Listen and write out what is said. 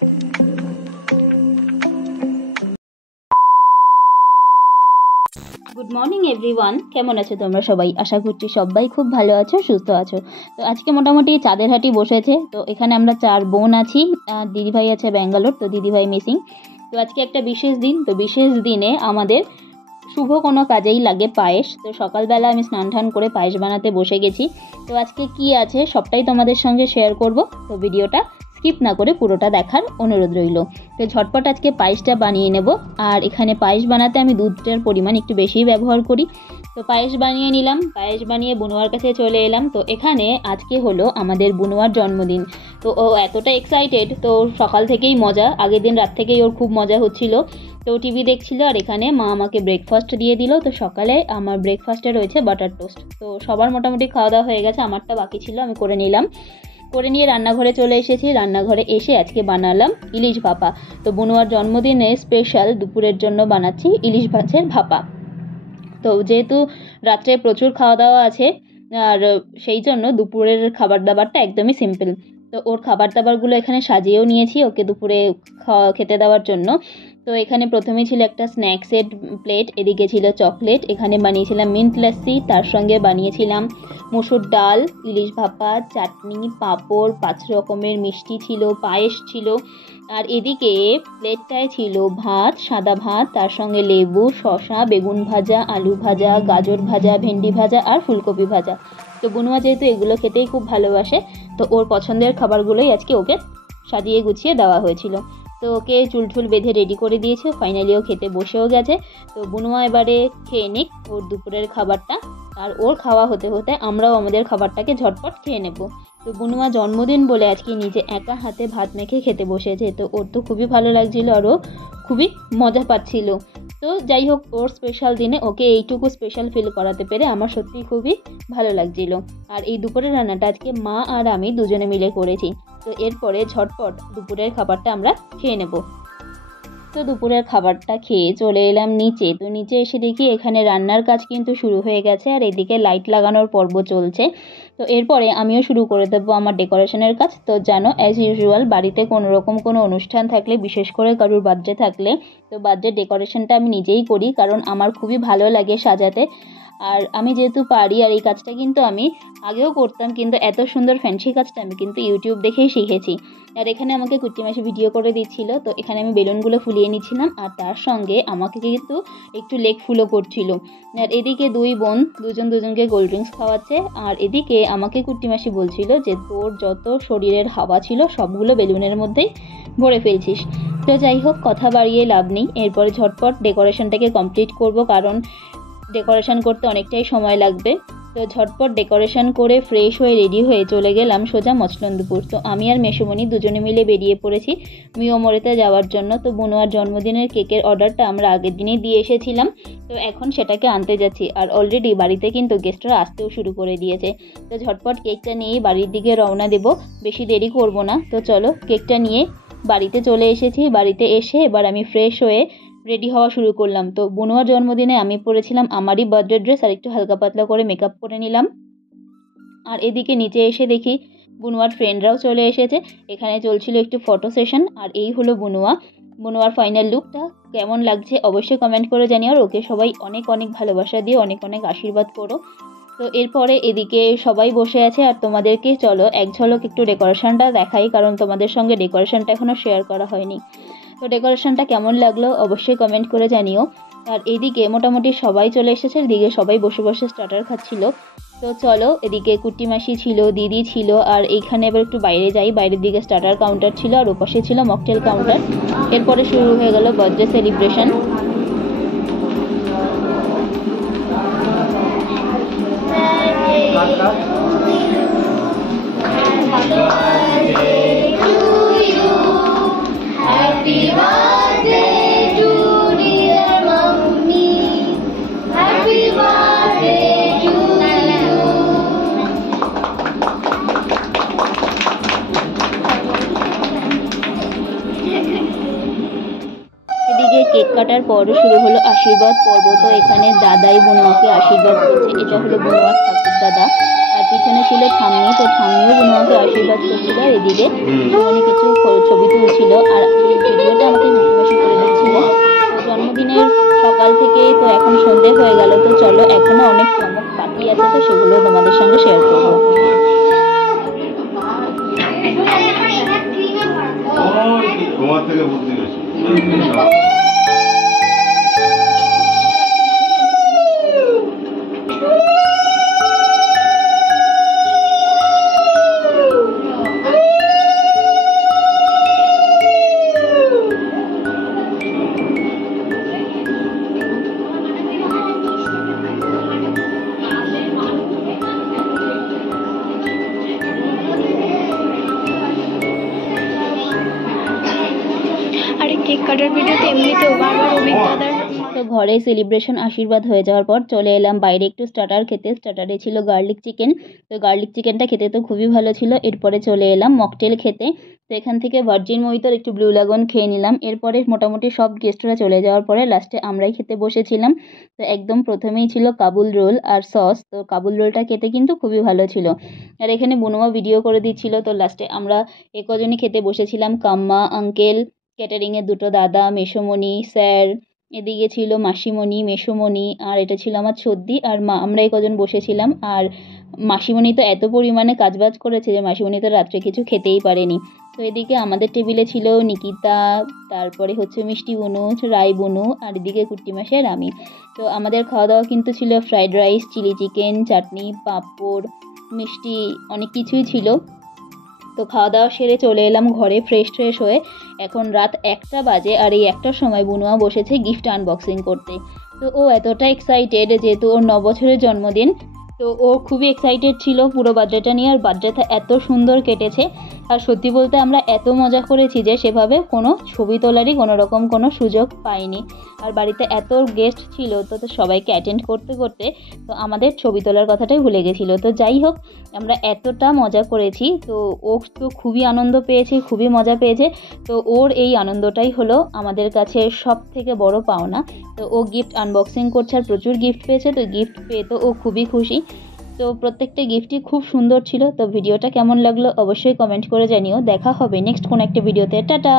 Good morning everyone, কেমন আছো তোমরা সবাই? আশা করছি সবাই খুব ভালো আছো, সুস্থ আছো। তো আজকে মোটামুটি চাঁদের হাটি বসেছে। তো এখানে আমরা 4 বোন আছি। দিদিভাই আছে ব্যাঙ্গালোর, তো দিদিভাই মিসিং। তো আজকে একটা বিশেষ দিন। তো বিশেষ দিনে আমাদের শুভ কোনো কাজেই লাগে পায়েস। তো সকালবেলা আমি স্নান টান করে পায়েস বানাতে বসে গেছি। তো আজকে কি আছে সবটাই তোমাদের সঙ্গে শেয়ার করব। তো ভিডিওটা স্কিপ না করে পুরোটা দেখার অনুরোধ রইল। তো ঝটপট আজকে পায়েসটা বানিয়ে নেব। আর এখানে পায়েস বানাতে আমি দুধটার পরিমাণ একটু বেশিই ব্যবহার করি। তো পায়েস বানিয়ে নিলাম, পায়েস বানিয়ে বুনুয়ার কাছে চলে এলাম। তো এখানে আজকে হলো আমাদের বুনুয়ার জন্মদিন। তো ও এতটা এক্সাইটেড, তো সকাল থেকেই মজা, আগের দিন রাত থেকেই ওর খুব মজা হচ্ছিল। তো টিভি দেখছিল, আর এখানে মা আমাকে ব্রেকফাস্ট দিয়ে দিল। তো সকালে আমার ব্রেকফাস্টে রয়েছে বাটার টোস্ট। তো সবার মোটামুটি খাওয়া দাওয়া হয়ে গেছে, আমারটা বাকি ছিল, আমি করে নিলাম। করে নিয়ে রান্নাঘরে চলে এসেছি। রান্নাঘরে এসে আজকে বানালাম ইলিশ ভাপা। তো বুনুয়ার জন্মদিনে স্পেশাল দুপুরের জন্য বানাচ্ছি ইলিশ মাছের ভাপা। তো যেহেতু রাত্রে প্রচুর খাওয়া দাওয়া আছে, আর সেই জন্য দুপুরের খাবার দাবারটা একদমই সিম্পল। তো ওর খাবার দাবারগুলো এখানে সাজিয়েও নিয়েছি ওকে দুপুরে খেতে দেওয়ার জন্য। তো এখানে প্রথমে ছিল একটা স্ন্যাক্সের প্লেট, এদিকে ছিল চকলেট, এখানে বানিয়েছিলাম মিন্ট লস্যি, তার সঙ্গে বানিয়েছিলাম মসুর ডাল, ইলিশ ভাপা, চাটনি, পাঁপড়, 5 রকমের মিষ্টি ছিল, পায়েস ছিল। আর এদিকে প্লেটটায় ছিল ভাত, সাদা ভাত, তার সঙ্গে লেবু, শসা, বেগুন ভাজা, আলু ভাজা, গাজর ভাজা, ভেন্ডি ভাজা আর ফুলকপি ভাজা। তো বুনুয়া যেহেতু এগুলো খেতেই খুব ভালোবাসে, তো ওর পছন্দের খাবারগুলোই আজকে ওকে সাজিয়ে গুছিয়ে দেওয়া হয়েছিল। তো ওকে চুল বেঁধে রেডি করে দিয়েছে, ফাইনালি ও খেতে বসেও গেছে। তো বুনুয়া এবারে খেয়ে নিক ওর দুপুরের খাবারটা, আর ওর খাওয়া হতে হতে আমরাও আমাদের খাবারটাকে ঝটপট খেয়ে নেব। তো বুনুয়া জন্মদিন বলে আজকে নিজে একা হাতে ভাত মেখে খেতে বসেছে। তো ওর তো খুবই ভালো লাগছিল, আর ও খুবই মজা পাচ্ছিল। তো যাই হোক, ওর স্পেশাল দিনে ওকে এইটুকু স্পেশাল ফিল করাতে পেরে আমার সত্যিই খুবই ভালো লাগছিল। আর এই দুপুরের রান্নাটা আজকে মা আর আমি দুজনে মিলে করেছি। তো এরপরে ঝটপট দুপুরের খাবারটা আমরা খেয়ে নেব। তো দুপুরের খাবারটা খেয়ে চলে এলাম নিচে। তো নিচে এসে দেখি এখানে রান্নার কাজ কিন্তু শুরু হয়ে গেছে, আর এদিকে লাইট লাগানোর পর্ব চলছে। তো এরপরে আমিও শুরু করে দেবো আমার ডেকোরেশনের কাজ। তো জানো, অ্যাজ ইউজুয়াল বাড়িতে কোনো রকম কোনো অনুষ্ঠান থাকলে, বিশেষ করে কারুর বার্থডে থাকলে, তো বার্থডে ডেকোরেশনটা আমি নিজেই করি, কারণ আমার খুবই ভালো লাগে সাজাতে। আর আমি যেহেতু পারি, আর এই কাজটা কিন্তু আমি আগেও করতাম, কিন্তু এত সুন্দর ফ্যান্সি কাজটা আমি কিন্তু ইউটিউব দেখেই শিখেছি। আর এখানে আমাকে কুট্টি মাসি ভিডিও করে দিচ্ছিল। তো এখানে আমি বেলুনগুলো ফুলিয়ে নিচ্ছিলাম, আর তার সঙ্গে আমাকে কিন্তু একটু লেগ ফুলও করছিল। আর এদিকে 2 বোন দুজনকে কোল্ড ড্রিঙ্কস খাওয়াচ্ছে, আর এদিকে আমাকে কুট্টি মাসি বলছিল যে তোর যত শরীরের হাওয়া ছিল সবগুলো বেলুনের মধ্যেই ভরে ফেলছিস। তো যাই হোক, কথা বাড়িয়ে লাভ নেই, এরপরে ঝটপট ডেকোরেশনটাকে কমপ্লিট করব, কারণ ডেকোরেশন করতে অনেকটাই সময় লাগবে। তো ঝটপট ডেকোরেশন করে ফ্রেশ হয়ে রেডি হয়ে চলে গেলাম সোজা মচলন্দপুর। তো আমি আর মেসোমণি দুজনে মিলে বেরিয়ে পড়েছি মিয়মরেতে যাওয়ার জন্য। তো বুনুয়ার জন্মদিনের কেকের অর্ডারটা আমরা আগের দিনেই দিয়ে এসেছিলাম, তো এখন সেটাকে আনতে যাচ্ছি। আর অলরেডি বাড়িতে কিন্তু গেস্টরা আসতেও শুরু করে দিয়েছে। তো ঝটপট কেকটা নিয়েই বাড়ির দিকে রওনা দেব, বেশি দেরি করব না। তো চলো, কেকটা নিয়ে বাড়িতে চলে এসেছি। বাড়িতে এসে এবার আমি ফ্রেশ হয়ে রেডি হওয়া শুরু করলাম। তো বুনুয়ার জন্মদিনে আমি পরেছিলাম আমারই বার্থডে ড্রেস, আর একটু হালকা পাতলা করে মেকআপ করে নিলাম। আর এদিকে নিচে এসে দেখি বুনুয়ার ফ্রেন্ডরাও চলে এসেছে। এখানে চলছিল একটু ফটো সেশন। আর এই হলো বুনুয়ার ফাইনাল লুকটা কেমন লাগছে অবশ্যই কমেন্ট করে জানিও। আর ওকে সবাই অনেক অনেক ভালোবাসা দিয়ে অনেক অনেক আশীর্বাদ করো। তো এরপরে এদিকে সবাই বসে আছে, আর তোমাদেরকে চলো এক ঝলক একটু ডেকোরেশনটা দেখাই, কারণ তোমাদের সঙ্গে ডেকোরেশনটা এখনও শেয়ার করা হয়নি। তো ডেকোরেশনটা কেমন লাগলো অবশ্যই কমেন্ট করে জানিও। আর এদিকে মোটামুটি সবাই চলে এসেছে, এদিকে সবাই বসে বসে স্টার্টার খাচ্ছিল। তো চলো, এদিকে কুট্টি মাসি ছিল, দিদি ছিল, আর এইখানে এবার একটু বাইরে যাই। বাইরের দিকে স্টার্টার কাউন্টার ছিল, আর ওপাশে ছিল মকটেল কাউন্টার। এরপরে শুরু হয়ে গেল বার্থডে সেলিব্রেশন। এদিকে কেক কাটার পর শুরু হলো আশীর্বাদ পর্ব। তো এখানে দাদাই বুনুয়াকে আশীর্বাদ করছে, এটা হলো বুনুয়ার ঠাকুর দাদা। আর পিছনে পেছনে ছিল ঠাম্মি, তো ঠাম্মিও বুনুমাকে আশীর্বাদ করছিল, আর এদিকে বুনুমণি কিছু ছবি তুলছিল, আর এই ভিডিওটা আমাকে মিষ্টিমাসি করে দিচ্ছিল। তো জন্মদিনের সকাল থেকে তো এখন সন্ধে হয়ে গেল, তো চলো এখনো অনেক চমক বাকি আছে, তো সেগুলো তোমাদের সঙ্গে শেয়ার করবো। তোমার থেকে বুদ্ধি বেশি। কেক কাটার ভিডিওতে এমনিতেও বারবার অভিজ্ঞতার। তো ঘরে সেলিব্রেশন আশীর্বাদ হয়ে যাওয়ার পর চলে এলাম বাইরে একটু স্টার্টার খেতে। স্টার্টারে ছিল গার্লিক চিকেন, তো গার্লিক চিকেনটা খেতে তো খুবই ভালো ছিল। এরপরে চলে এলাম মকটেল খেতে। তো এখান থেকে ভার্জিন মহিতোর একটু ব্লু লাগন খেয়ে নিলাম। এরপরে মোটামুটি সব গেস্টরা চলে যাওয়ার পরে লাস্টে আমরাই খেতে বসেছিলাম। তো একদম প্রথমেই ছিল কাবুল রোল আর সস। তো কাবুল রোলটা খেতে কিন্তু খুবই ভালো ছিল। আর এখানে বুনুমা ভিডিও করে দিচ্ছিল। তো লাস্টে আমরা কজনই খেতে বসেছিলাম, কাম্মা, আঙ্কেল, ক্যাটারিংয়ের দুটো দাদা, মেসোমণি, স্যার, এদিকে ছিল মাসিমণি, মেসোমণি, আর এটা ছিল আমার ছদ্দি আর মা। আমরা এই কজন বসেছিলাম। আর মাসিমণি তো এত পরিমাণে কাজবাজ করেছে যে মাসিমণি তো রাত্রে কিছু খেতেই পারেনি। তো এদিকে আমাদের টেবিলে ছিল নিকিতা, তারপরে হচ্ছে মিষ্টি বুনু, রাই বুনু, আর এদিকে কুট্টি মাসি আর আমি। তো আমাদের খাওয়া দাওয়া কিন্তু ছিল ফ্রাইড রাইস, চিলি চিকেন, চাটনি, পাঁপড়, মিষ্টি, অনেক কিছুই ছিল। তো খাওয়া দাওয়া সেরে চলে এলাম ঘরে ফ্রেশ হয়ে। এখন রাত 1টা বাজে, আর এই 1টার সময় বুনুয়া বসেছে গিফট আনবক্সিং করতে। তো ও এতটা এক্সাইটেড, যেহেতু ওর 9 বছরের জন্মদিন, তো ও খুবই এক্সাইটেড ছিল পুরো বার্থডেটা নিয়ে। আর বার্থডেটা এত সুন্দর কেটেছে, আর সত্যি বলতে আমরা এত মজা করেছি যে সেভাবে কোনো ছবি তোলারই কোনো রকম কোনো সুযোগ পাইনি। আর বাড়িতে এত গেস্ট ছিল, তো সবাইকে অ্যাটেন্ড করতে করতে তো আমাদের ছবি তোলার কথাটাই ভুলে গেছিলো। তো যাই হোক, আমরা এতটা মজা করেছি, তো ও তো খুবই আনন্দ পেয়েছে, খুবই মজা পেয়েছে। তো ওর এই আনন্দটাই হলো আমাদের কাছে সব থেকে বড় পাওনা। তো ও গিফট আনবক্সিং করছে আর প্রচুর গিফট পেয়েছে। তো গিফট পেয়ে তো ও খুবই খুশি। তো প্রত্যেকটা গিফটই খুব সুন্দর ছিল। তো ভিডিওটা কেমন লাগলো অবশ্যই কমেন্ট করে জানিও। দেখা হবে নেক্সট কোনো একটা ভিডিওতে। টাটা।